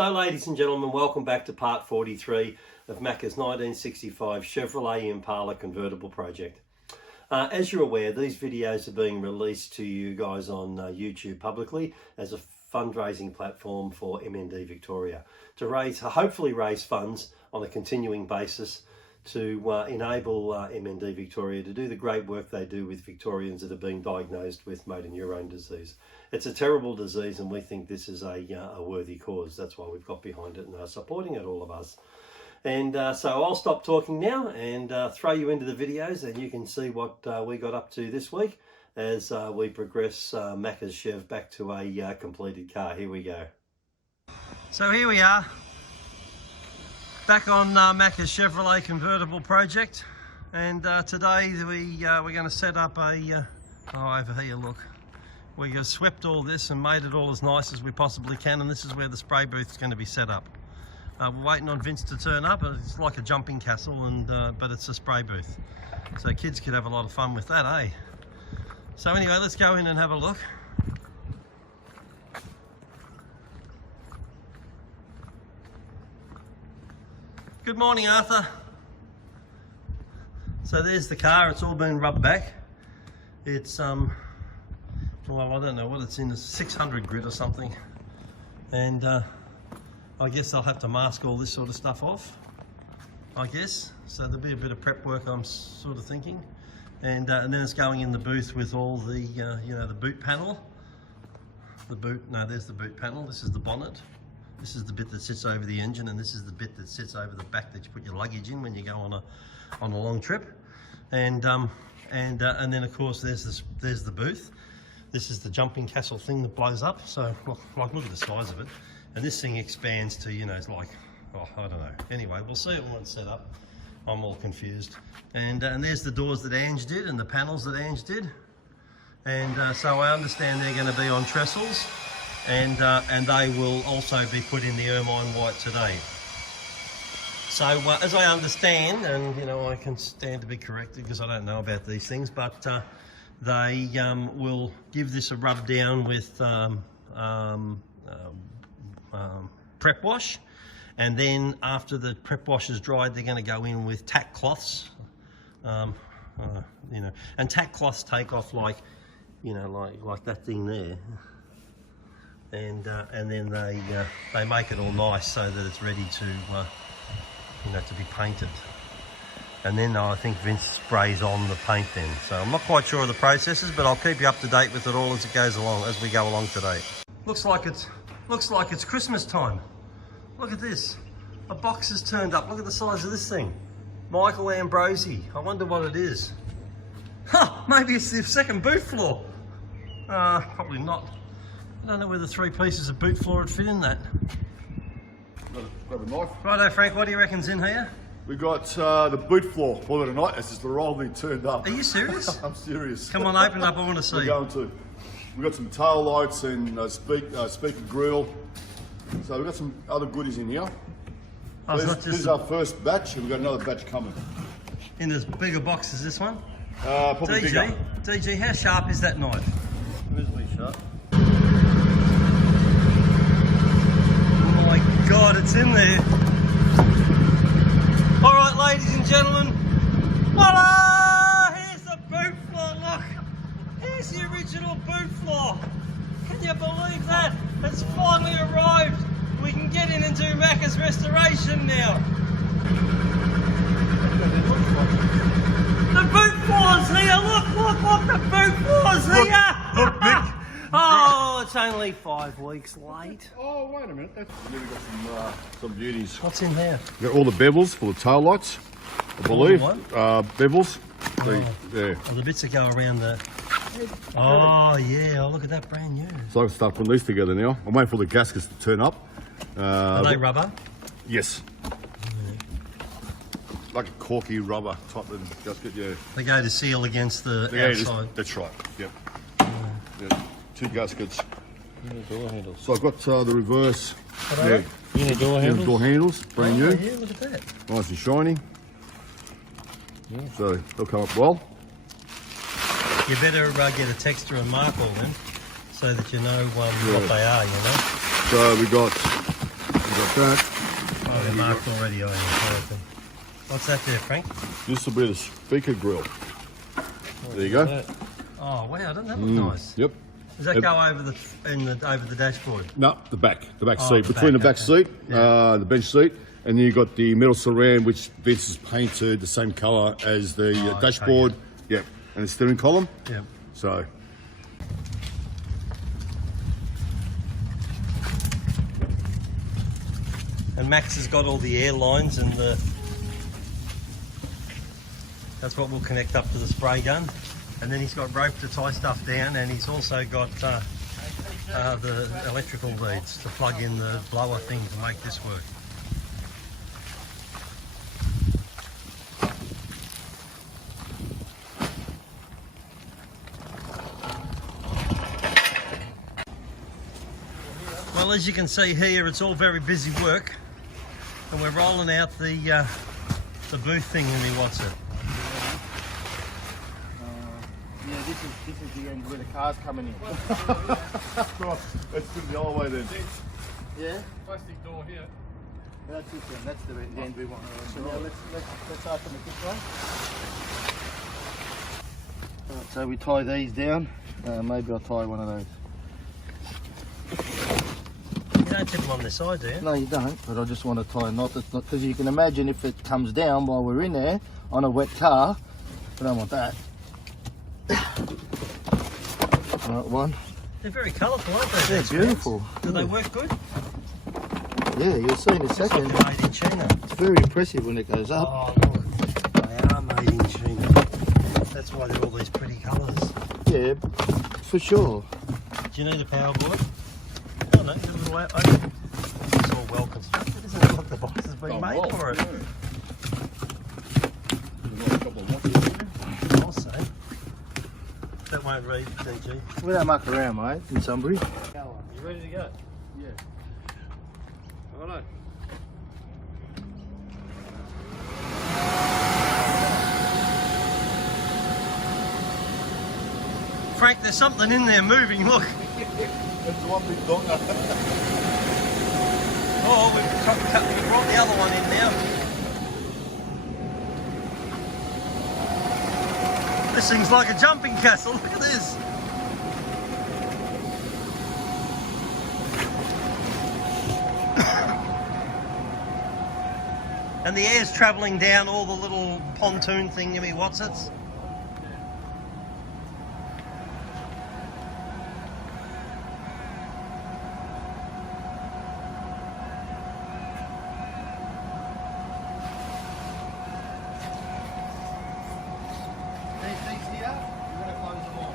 So ladies and gentlemen, welcome back to part 43 of Macka's 1965 Chevrolet Impala Convertible project. As you're aware, these videos are being released to you guys on YouTube publicly as a fundraising platform for MND Victoria to hopefully raise funds on a continuing basis to enable MND Victoria to do the great work they do with Victorians that have been diagnosed with Motor Neurone Disease. It's a terrible disease and we think this is a worthy cause. That's why we've got behind it and are supporting it, all of us. And so I'll stop talking now and throw you into the videos, and you can see what we got up to this week as we progress Macka's Chev back to a completed car. Here we go. So here we are, back on Macka's Chevrolet Convertible project, and today we're going to set up a, over here, look. We just swept all this and made it all as nice as we possibly can, and this is where the spray booth is going to be set up. We're waiting on Vince to turn up. It's like a jumping castle, and but it's a spray booth. So kids could have a lot of fun with that, eh? So anyway, let's go in and have a look. Good morning, Arthur. So there's the car. It's all been rubbed back. It's well, I don't know what it's in, a 600 grit or something, and I guess I'll have to mask all this sort of stuff off, I guess. So there'll be a bit of prep work, I'm sort of thinking, and then it's going in the booth with all the you know, the boot panel. There's the boot panel. This is the bonnet. This is the bit that sits over the engine, and this is the bit that sits over the back that you put your luggage in when you go on a long trip. And then of course there's the booth. This is the jumping castle thing that blows up. So like, look at the size of it. And this thing expands to, you know, it's like, oh, I don't know. Anyway, we'll see it when it's set up. I'm all confused. And there's the doors that Ange did and the panels that Ange did. And so I understand they're going to be on trestles, and they will also be put in the ermine white today. So as I understand, and you know, I can stand to be corrected because I don't know about these things, but they will give this a rub down with prep wash, and then after the prep wash is dried, they're going to go in with tack cloths, you know, and tack cloths take off like, you know, like that thing there, and then they make it all nice so that it's ready to you know, to be painted. And then I think Vince sprays on the paint then. So I'm not quite sure of the processes, but I'll keep you up to date with it all as it goes along, as we go along today. Looks like it's Christmas time. Look at this. A box has turned up. Look at the size of this thing. Michael Ambrosi. I wonder what it is. Huh, maybe it's the second boot floor. Probably not. I don't know whether 3 pieces of boot floor would fit in that. Grab a knife. Righto, Frank, what do you reckon's in here? We got the boot floor. Believe it or not, this is the roll thing turned up. Are you serious? I'm serious. Come on, open up, I want to see. We're going to. We've got some tail lights and speaker grill. So we've got some other goodies in here. Oh, this is our first batch, and we've got another batch coming. In this bigger box as this one? Probably bigger. DG, how sharp is that knife? Reasonably sharp. Oh my God, it's in there. All right, ladies and gentlemen, voila! Here's the boot floor, look. Here's the original boot floor. Can you believe that? It's finally arrived. We can get in and do Macka's restoration now. The boot floor's here, look, the boot floor's here. Look, Mick. Oh, it's only 5 weeks late. Oh, wait a minute. We've got some beauties. What's in here? We've got all the bevels for the tail lights, I believe. Bevels. Yeah. Oh, the bits that go around the... Oh, yeah. Oh, look at that, brand new. So I can start putting these together now. I'm waiting for the gaskets to turn up. Are they rubber? Yes. Like a corky rubber type of gasket, yeah. They go to seal against the outside. That's right, yep. Yeah. 2 gaskets. Door handles. So I've got the reverse. Yeah. Unit door handles. Door handles, brand new. Yeah, look at that. Nice and shiny. Yeah. So they'll come up well. You better get a texture and mark all them so that you know what they are, you know. So we got that. Oh, they're marked already, are you? What's that there, Frank? This will be the speaker grill. There you go. Oh, Oh wow, doesn't that look nice? Yep. Does that go over the dashboard? No, the back Oh, seat. the Between back, the back okay. seat, the bench seat, and then you've got the metal surround, which Vince has painted the same colour as the okay, dashboard. Yep. And the steering column. Yeah. So, And Max has got all the air lines and that's what will connect up to the spray gun. And then he's got rope to tie stuff down, and he's also got the electrical leads to plug in the blower thing to make this work. Well, as you can see here, it's all very busy work, and we're rolling out the booth thing when he wants it. Yeah, this is the end where the car's coming in. right, let's do it the other way then. Yeah? Plastic door here. That's it then. That's the end we want. So now let's open it this way. Right, so we tie these down. Maybe I'll tie one of those. You don't tip them on this side, do you? No, you don't, but I just want to tie a knot. Because you can imagine if it comes down while we're in there on a wet car, I don't want that. Right, one. They're very colourful, aren't they? They're these beautiful. ones? Do they work good? Yeah, you'll see in a It's second. like they're made in China. It's very impressive when it goes up. Oh, look. They are made in China. That's why they're all these pretty colours. Yeah, for sure. Do you need a power board? Oh no, a little out open. It's all well constructed, isn't it? Look, the box has been made for it. I'll say. That won't read, DG. We don't muck around, mate, in Sunbury. You ready to go? Yeah. Righto. Frank, there's something in there moving, look. That's one big donger. Oh, we brought the other one in now. This thing's like a jumping castle, look at this. And the air's travelling down all the little pontoon thingy, what's it? These here, you're going to close them off.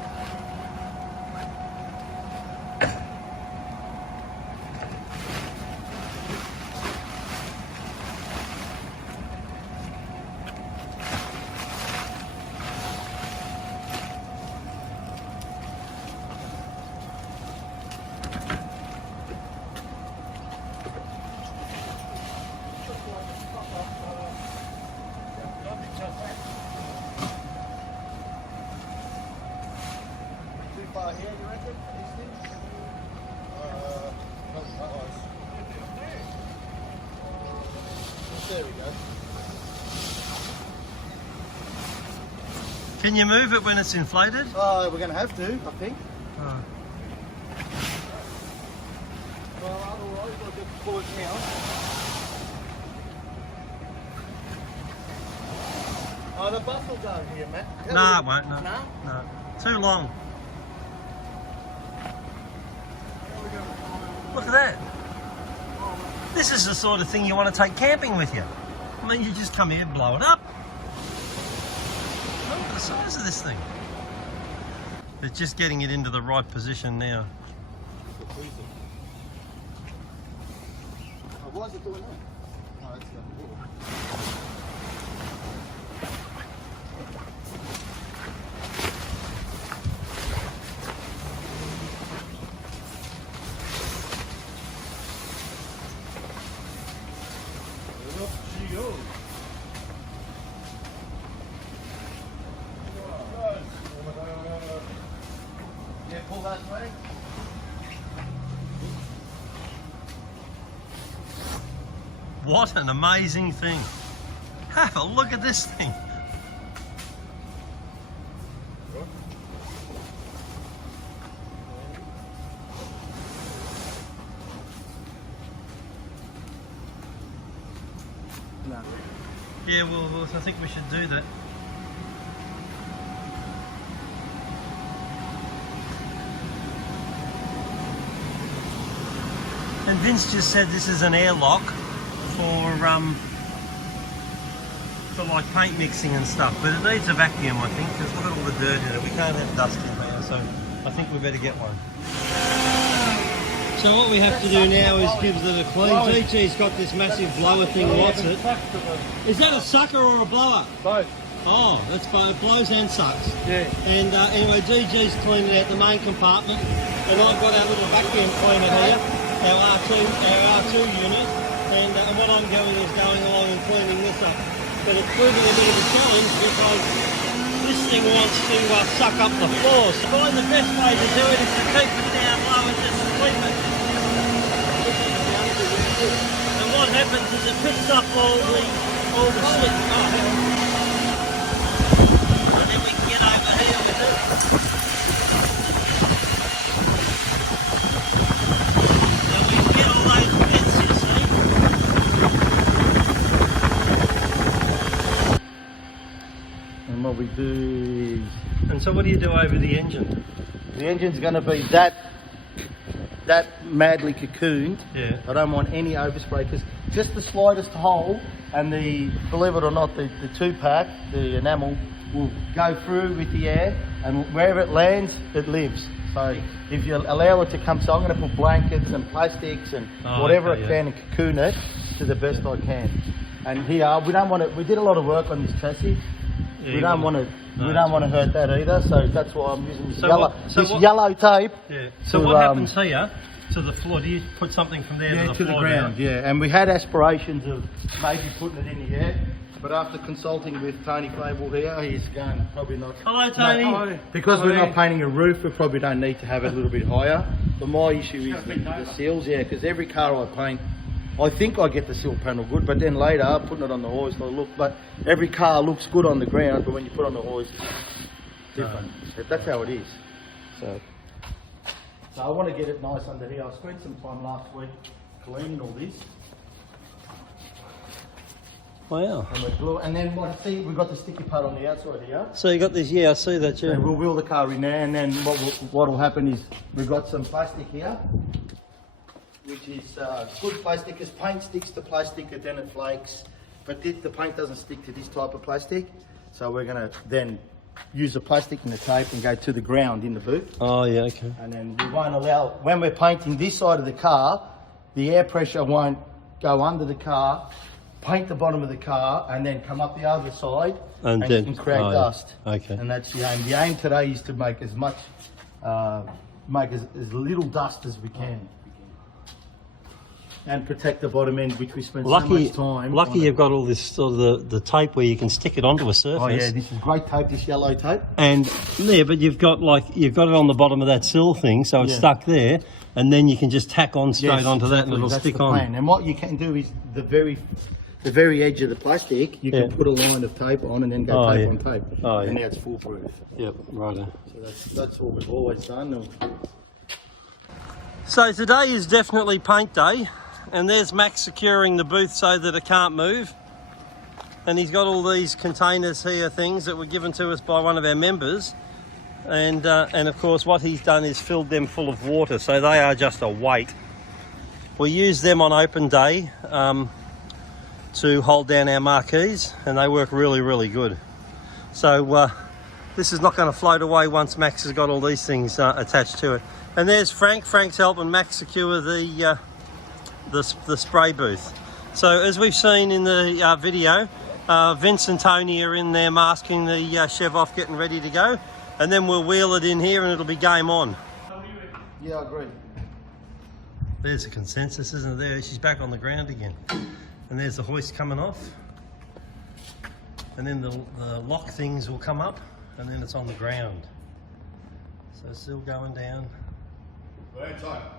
Too far here, you reckon? These things? There we go. Can you move it when it's inflated? Oh, we're going to have to, I think. Oh. Well, otherwise we'll just pull it down. Oh, the bus will go here, Matt. No, it won't, no. No? No. Too long. Look at that. This is the sort of thing you want to take camping with you. I mean, you just come here and blow it up. Look at the size of this thing. It's just getting it into the right position now. Oh, why is it doing that? Oh, it's going to Yeah, pull that way. What an amazing thing. Have a look at this thing. No. Yeah, well, I think we should do that. And Vince just said this is an airlock for like paint mixing and stuff, but it needs a vacuum, I think, because look at all the dirt in it. We can't have dust in there, so I think we better get one. So what we have to do now is give it a clean. GG's got this massive blower thing, what's it? Is that a sucker or a blower? Both. Oh, that's both. It blows and sucks. Yeah. And anyway, GG's cleaning out the main compartment, and I've got our little vacuum cleaner here, our R2 unit, and what I'm doing is going along and cleaning this up. But it's proving a bit of a challenge because this thing wants to suck up the floor. So I find the best way to do it is to keep it down low and just sweep it. And what happens is it picks up all the slip. And then we can get over here with it. And we can get all those bits, you see. And what we do is, And so what do you do over the engine? the engine's going to be that madly cocooned. Yeah. I don't want any overspray because just the slightest hole, and believe it or not, the two-pack, the enamel, will go through with the air, and wherever it lands, it lives. So if you allow it to come, so I'm going to put blankets and plastics and whatever I can and cocoon it to the best I can. And here we don't want to. We did a lot of work on this chassis. Yeah, we don't want to hurt that either. So that's why I'm using this yellow tape. Yeah. So what happens here to the floor? Do you put something from there to the floor ground? down? Yeah. And we had aspirations of maybe putting it in the air, but after consulting with Tony Fable here, he's going probably not. Hello, Tony. No, because we're not painting a roof, we probably don't need to have it a little bit higher. But my issue is the seals. Yeah, because every car I paint, I think I get the seal panel good, but then later putting it on the hoist, I look. But every car looks good on the ground, but when you put it on the hoist, it's different. That's how it is. So I want to get it nice under here. I spent some time last week cleaning all this. Wow. And we're glue, and then we've got the sticky part on the outside here. So you got this? Yeah, I see that. Yeah. And we'll wheel the car in there, and then what will happen is we've got some plastic here, which is good plastic, because paint sticks to plastic and then it flakes, but the paint doesn't stick to this type of plastic. So we're going to then use the plastic and the tape and go to the ground in the booth. Oh yeah, okay. And then we won't allow, when we're painting this side of the car, the air pressure won't go under the car, paint the bottom of the car, and then come up the other side and create dust. Okay. And that's the aim. The aim today is to make as much, make as little dust as we can. And protect the bottom end, which we spent so much time. Lucky you've got all this sort of the tape where you can stick it onto a surface. Oh yeah, this is great tape, this yellow tape. And yeah, but you've got it on the bottom of that sill thing, so it's stuck there, and then you can just tack on straight onto that, and it'll stick on. And what you can do is the very edge of the plastic, you can put a line of tape on and then go tape on tape. Oh, and now it's foolproof. Yep, righto. So that's what we've always done. So today is definitely paint day. And there's Max securing the booth so that it can't move. And he's got all these containers here, things that were given to us by one of our members. And of course what he's done is filled them full of water, so they are just a weight. We use them on open day to hold down our marquees, and they work really, really good. So this is not going to float away once Max has got all these things attached to it. And there's Frank. Frank's helping Max secure the spray booth. So as we've seen in the video, Vince and Tony are in there masking the Chev off, getting ready to go, and then we'll wheel it in here and it'll be game on. Yeah, I agree. There's a consensus, isn't there? She's back on the ground again. And there's the hoist coming off, and then the lock things will come up, and then it's on the ground. So it's still going down.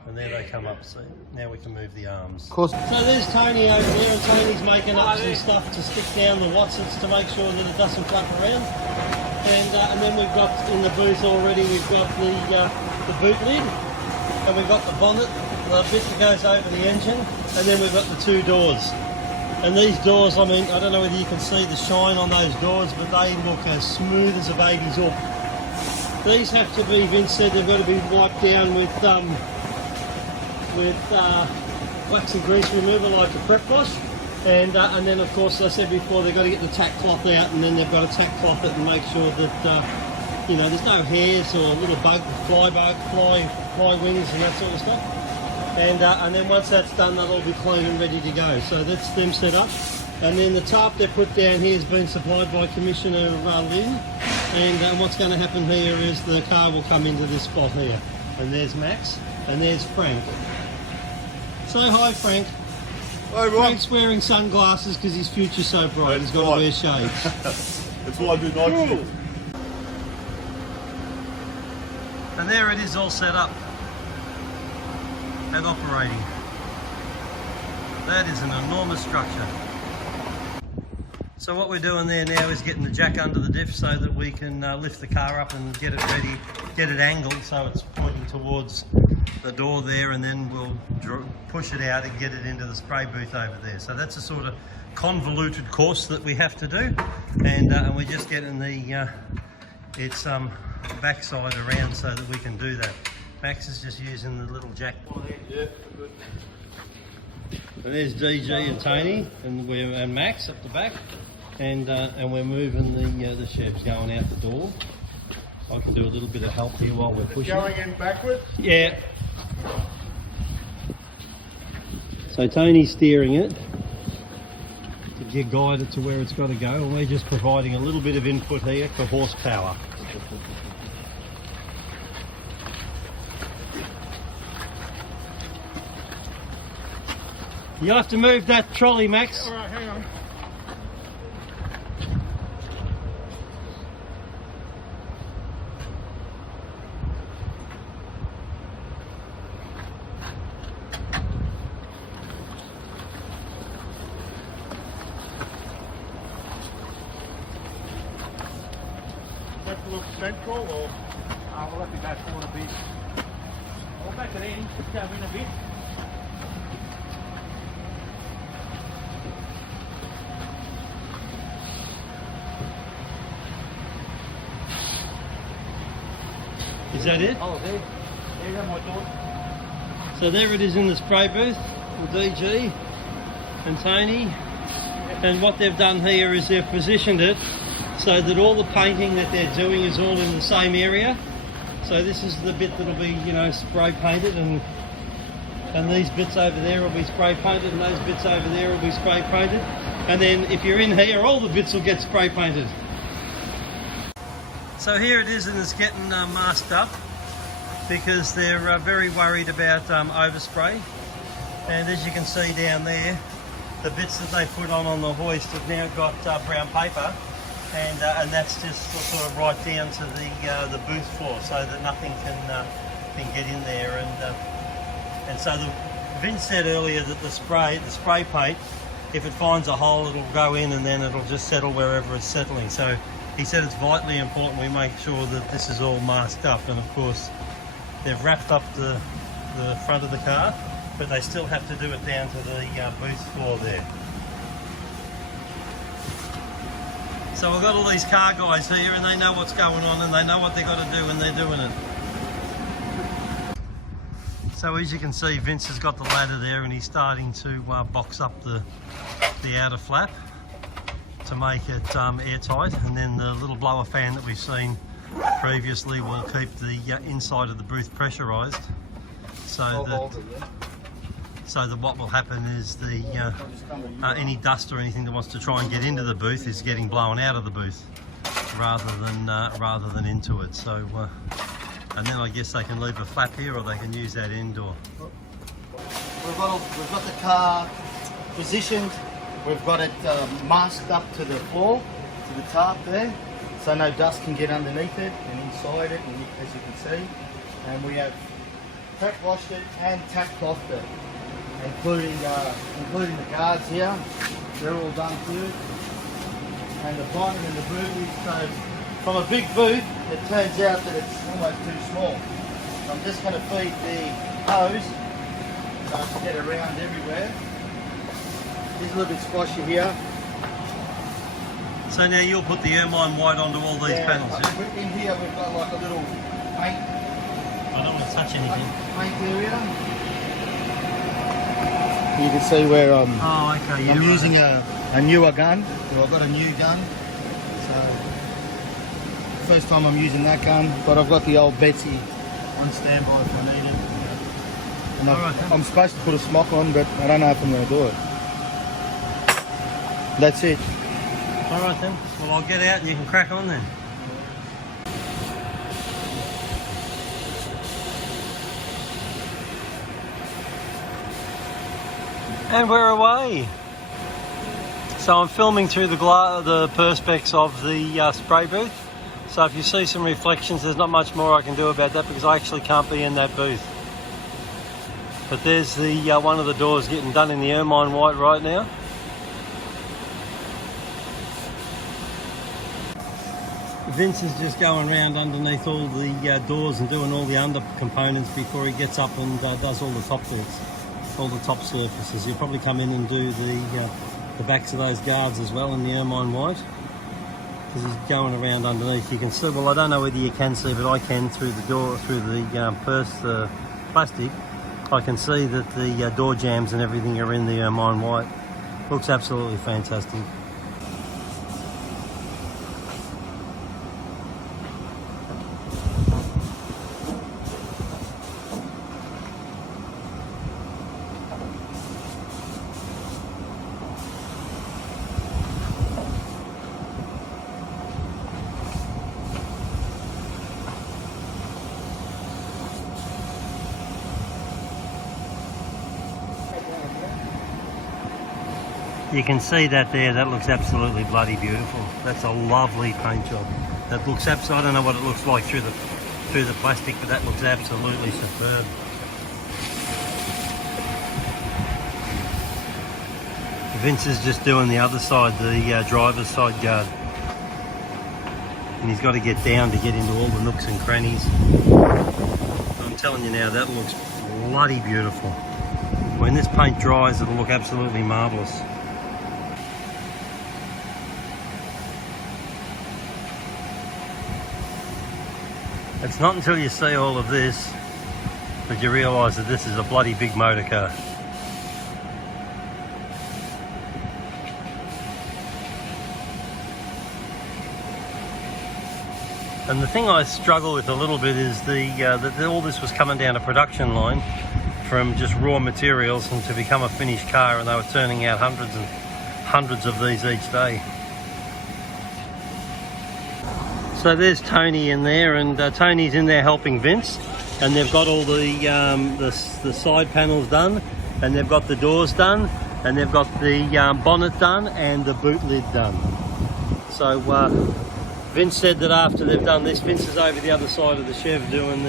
And there they come up. So now we can move the arms. Of course. So there's Tony over there, and Tony's making up some stuff to stick down the Watsons to make sure that it doesn't flap around. And then we've got in the booth already, we've got the boot lid, and we've got the bonnet, the bit that goes over the engine, and then we've got the two doors. And these doors, I mean, I don't know whether you can see the shine on those doors, but they look as smooth as a baby's hook. These have to be, Vince said, they've got to be wiped down with wax and grease remover, like a prep wash. And then, of course, as I said before, they've got to get the tack cloth out, and then they've got to tack cloth it and make sure that, you know, there's no hairs or little fly wings and that sort of stuff. And then once that's done, they'll all be clean and ready to go. So that's them set up. And then the tarp they put down here has been supplied by Commissioner Lynn. And what's going to happen here is the car will come into this spot here. And there's Max, and there's Frank. Say hi, Frank. Hi, everyone. Frank's wearing sunglasses because his future's so bright. He's got to wear shades. That's why I do night shift. And there it is, all set up and operating. That is an enormous structure. So what we're doing there now is getting the jack under the diff so that we can lift the car up and get it ready, get it angled so it's pointing towards the door there, and then we'll push it out and get it into the spray booth over there. So that's a sort of convoluted course that we have to do, and we're just getting the backside around so that we can do that. Max is just using the little jack. Yeah, good. And there's DG and Tony and Max up the back, and we're moving the Chevs going out the door. I can do a little bit of help here while we're pushing. Going in backwards? Yeah. So Tony's steering it to get guided to where it's got to go, and we're just providing a little bit of input here for horsepower. You'll have to move that trolley, Max. All right, hang on. That look central, or? We'll have to go forward a bit. I'll back it in, just go in a bit. Is that it? Oh, there you go, my door. So there it is in the spray booth, the DG and Tony. And what they've done here is they've positioned it so that all the painting that they're doing is all in the same area. So this is the bit that'll be, you know, spray painted, and these bits over there will be spray painted, and those bits over there will be spray painted. And then if you're in here, all the bits will get spray painted. So here it is, and it's getting masked up because they're very worried about overspray. And as you can see down there, the bits that they put on the hoist have now got brown paper, and that's just sort of right down to the booth floor, so that nothing can get in there. And so Vince said earlier that the spray paint, if it finds a hole, it'll go in and then it'll just settle wherever it's settling. So he said it's vitally important we make sure that this is all masked up, and of course they've wrapped up the front of the car, but they still have to do it down to the booth floor there. So we've got all these car guys here, and they know what's going on, and they know what they've got to do, and they're doing it. So as you can see, Vince has got the ladder there, and he's starting to box up the outer flap to make it airtight, and then the little blower fan that we've seen previously will keep the inside of the booth pressurised, so that what will happen is any dust or anything that wants to try and get into the booth is getting blown out of the booth rather than into it. So and then I guess they can leave a flap here, or they can use that indoor. We've got the car positioned. We've got it masked up to the floor, to the tarp there, so no dust can get underneath it and inside it, and as you can see. And we have crack washed it and tack clothed it, including the guards here. They're all done too. And the bottom and the boot. So from a big boot, it turns out that it's almost too small. So I'm just going to feed the hose so I can get around everywhere. It's a little bit squashy here. So now you'll put the ermine white onto all these panels, yeah? In here we've got like a little paint. I don't want to touch anything. Paint area. You can see where Oh, okay, yeah, I'm right. using a newer gun. So I've got a new gun. So first time I'm using that gun, but I've got the old Betsy on standby if I need it. And I'm supposed to put a smock on, but I don't know if I'm going to do it. That's it. All right then. Well, I'll get out and you can crack on then. And we're away. So I'm filming through the perspex of the spray booth. So if you see some reflections, there's not much more I can do about that because I actually can't be in that booth. But there's the one of the doors getting done in the ermine white right now. Vince is just going around underneath all the doors and doing all the under components before he gets up and does all the top bits, all the top surfaces. He'll probably come in and do the backs of those guards as well in the ermine white. Because he's going around underneath. You can see, well, I don't know whether you can see, but I can through the door, through the plastic. I can see that the door jambs and everything are in the ermine white. Looks absolutely fantastic. You can see that there, that looks absolutely bloody beautiful. That's a lovely paint job. That looks I don't know what it looks like through the plastic, but that looks absolutely superb. Vince is just doing the other side, the driver's side guard. And he's got to get down to get into all the nooks and crannies. I'm telling you now, that looks bloody beautiful. When this paint dries, it'll look absolutely marvellous. It's not until you see all of this that you realise that this is a bloody big motor car. And the thing I struggle with a little bit is that all this was coming down a production line from just raw materials and to become a finished car, and they were turning out hundreds and hundreds of these each day. So there's Tony in there, and Tony's in there helping Vince, and they've got all the side panels done, and they've got the doors done, and they've got the bonnet done and the boot lid done. So Vince said that after they've done this, Vince is over the other side of the Chev doing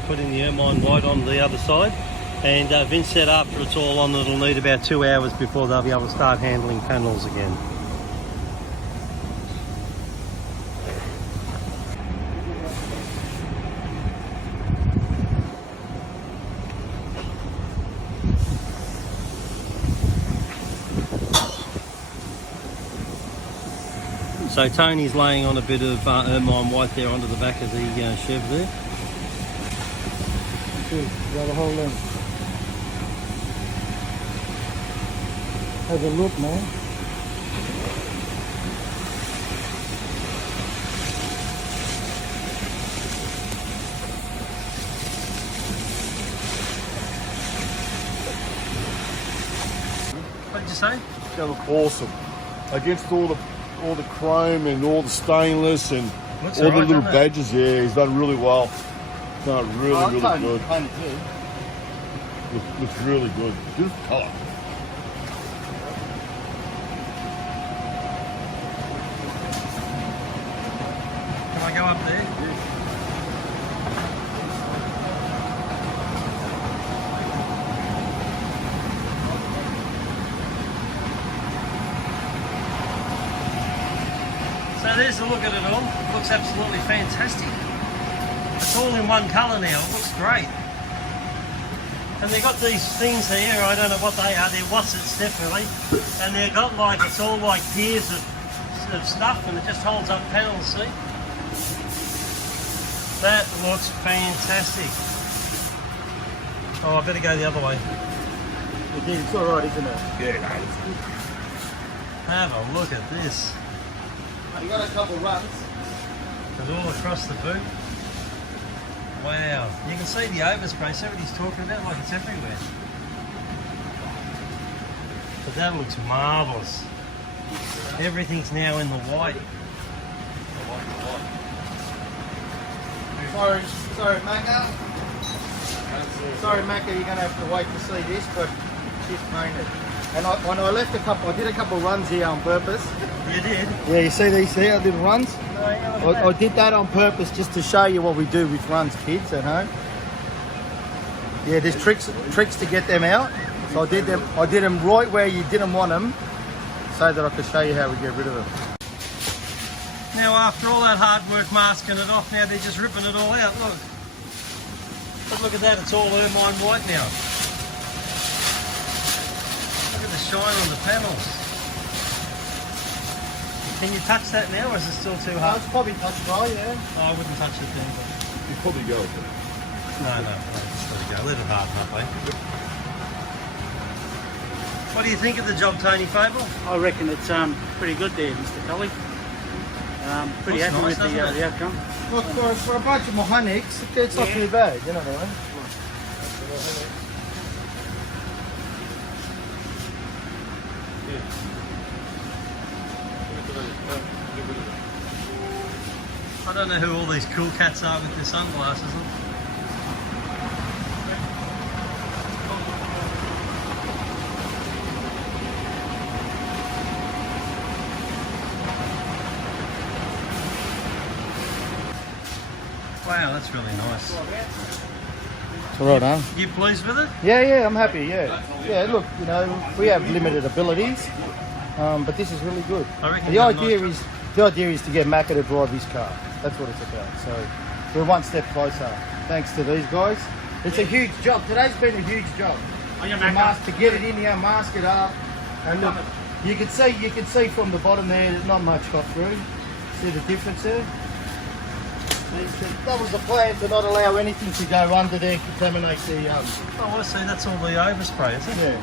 putting the ermine white on the other side, and Vince said after it's all on, it'll need about 2 hours before they'll be able to start handling panels again. So Tony's laying on a bit of ermine white there onto the back of the Chev there. Good, got a whole length. Have a look, man. What did you say? It's going to look awesome. Against all the chrome and all the stainless and Looks all alright, the little doesn't it? badges. Yeah, he's done really well. He's done really good. Looks really good. Beautiful colour. Can I go up there? there's a look at it all. It looks absolutely fantastic. It's all in one colour now. It looks great. And they've got these things here, I don't know what they are, they're wassets definitely. And they've got like, it's all like tiers of stuff, and it just holds up panels, see? That looks fantastic. Oh, I better go the other way. It's alright, isn't it? Yeah, Have a look at this. You got a couple runs. It's all across the boot. Wow, you can see the overspray, see what he's talking about, like it's everywhere. But that looks marvellous. Everything's now in the white. Sorry, Macka. Sorry, Macka, you're going to have to wait to see this, but she's painted. And I did a couple runs here on purpose. You did? Yeah, you see these here, little runs? No, yeah, look at I that. did that on purpose just to show you what we do with runs, kids, at home. Yeah, there's tricks to get them out. So I did them right where you didn't want them, so that I could show you how we get rid of them. Now after all that hard work masking it off, now they're just ripping it all out, look. But look at that, it's all ermine white now. Look at the shine on the panels. Can you touch that now, or is it still too hard? It's probably touch dry, yeah. Oh, I wouldn't touch it then. But... you probably go. No, just let it go. Let it harden up, eh? What do you think of the job, Tony Fable? I reckon it's pretty good there, Mr. Cully. Pretty Looks happy nice, with doesn't it? the outcome. Look, for a bunch of mechanics, it's not too bad, you know what I mean? I don't know who all these cool cats are with their sunglasses on. Wow, that's really nice. It's alright, huh? You pleased with it? Yeah, I'm happy, yeah. Yeah, look, you know, we have limited abilities, but this is really good. I reckon The you've got a idea is to get Macka to drive his car. That's what it's about. So we're one step closer, thanks to these guys. It's a huge job. Today's been a huge job. To get it in here, mask it up, and look, you can see from the bottom there, there's not much got through. See the difference there? That was the plan, to not allow anything to go under there, contaminate the Oh, I see. That's all the overspray, is it? yeah.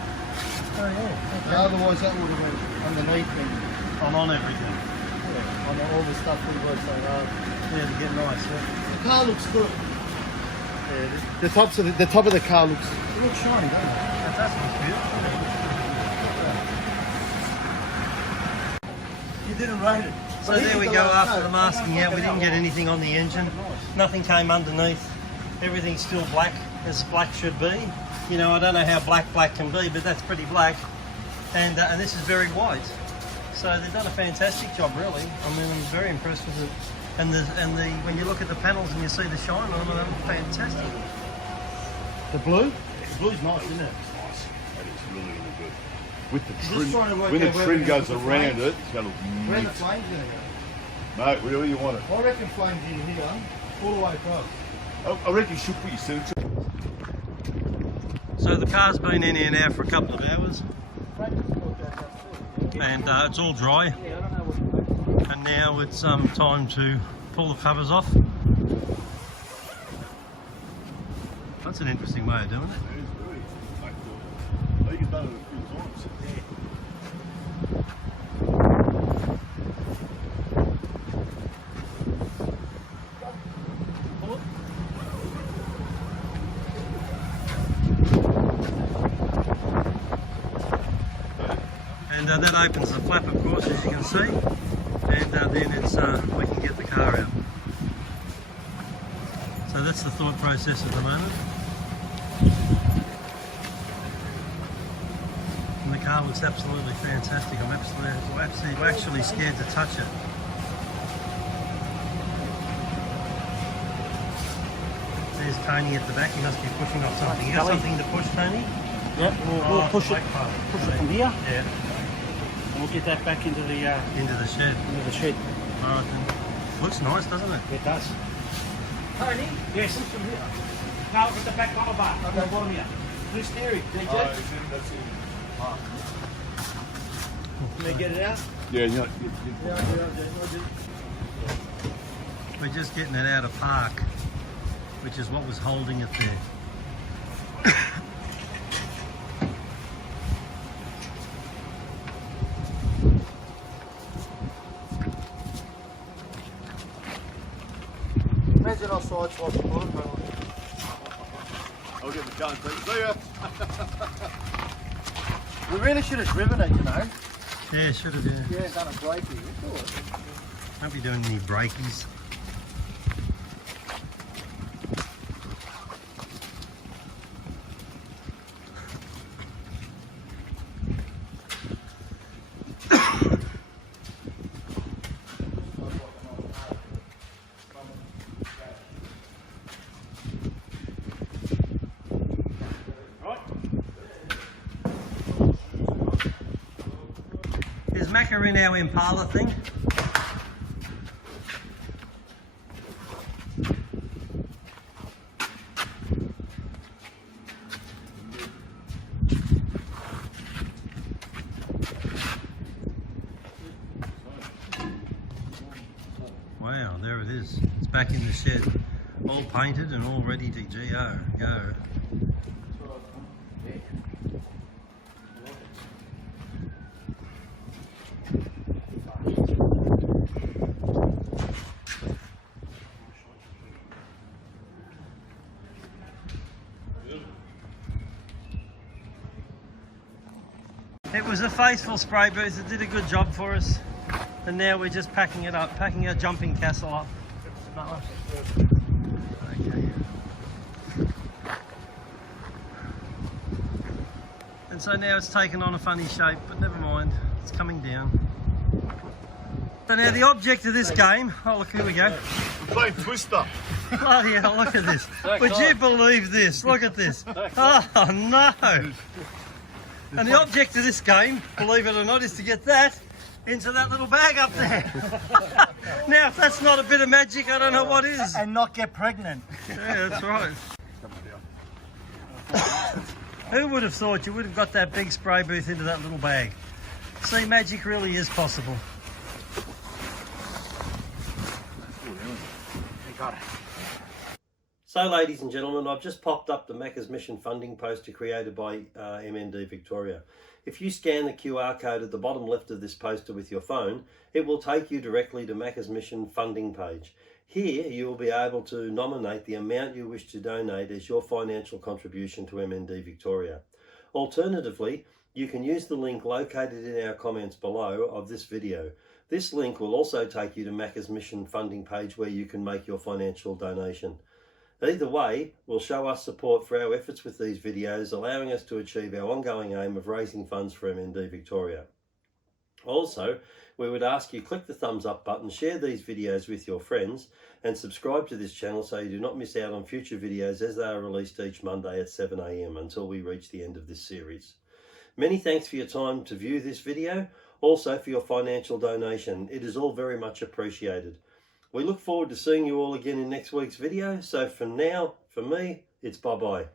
Oh, yeah. Okay. Otherwise that would have went underneath and On everything. on all the stuff we worked so hard. Yeah, to get nice. Yeah. The car looks good. Yeah, the top of the car looks shiny, doesn't it? That does look beautiful. You didn't rate it. So there we go after the masking out. We didn't get anything on the engine. Nothing came underneath. Everything's still black, as black should be. You know, I don't know how black can be, but that's pretty black. And this is very white. So they've done a fantastic job, really. I mean, I'm very impressed with it. And when you look at the panels and you see the shine on them, they're fantastic. The blue? The blue's nice, isn't it? Nice. That is really, really good. With the Just trim, trying to work when the out where trim we're gonna goes put the around flames. it, it's going to look Where are the neat. flames going to No, wherever you want it. go? I reckon flames in here, all the way across. I reckon you should put your sensor. So the car's been in here now for a couple of hours. And it's all dry. And now it's time to pull the covers off. That's an interesting way of doing it. I think you've done it a few times. And that opens the flap, of course, as you can see. And then it's we can get the car out. So that's the thought process at the moment. And the car looks absolutely fantastic. I'm actually scared to touch it. There's Tony at the back. He must be pushing off something. You got something to push, Tony? Yep, we'll push it black part. from here. Yeah. We'll get that back into the shed. Into the shed. Alright then. Looks nice, doesn't it? It does. Tony? Yes. From here. No, look at the back bumper bar. Okay. The bottom here. New steering. DJ. That's it. Can they get it out? Yeah, yeah. We're just getting it out of park, which is what was holding it there. Imagine our side swap the bullet panel. I'll get the gun. See ya. We really should have driven it, you know. Yeah, should have, yeah. Yeah, done a breakie. Won't be doing any breakies. Is Macka in our Impala thing? Wow, there it is. It's back in the shed. All painted and all ready to go. It was a faithful spray booth. It did a good job for us. And now we're just packing it up, packing our jumping castle up. Okay. And so now it's taken on a funny shape, but never mind, it's coming down. So now the object of this game, oh look, here we go. We're playing Twister. Oh yeah, look at this. Would you believe this? Look at this. Oh no. And the object of this game, believe it or not, is to get that into that little bag up there. Now, if that's not a bit of magic, I don't know what is. And not get pregnant. Yeah, that's right. Who would have thought you would have got that big spray booth into that little bag? See, magic really is possible. So, ladies and gentlemen, I've just popped up the Macka's Mission funding poster created by MND Victoria. If you scan the QR code at the bottom left of this poster with your phone, it will take you directly to Macka's Mission funding page. Here, you will be able to nominate the amount you wish to donate as your financial contribution to MND Victoria. Alternatively, you can use the link located in our comments below of this video. This link will also take you to Macka's Mission funding page where you can make your financial donation. Either way will show us support for our efforts with these videos, allowing us to achieve our ongoing aim of raising funds for MND Victoria. Also, we would ask you click the thumbs up button, share these videos with your friends, and subscribe to this channel so you do not miss out on future videos as they are released each Monday at 7 AM until we reach the end of this series. Many thanks for your time to view this video, also for your financial donation. It is all very much appreciated. We look forward to seeing you all again in next week's video. So for now, for me, it's bye-bye.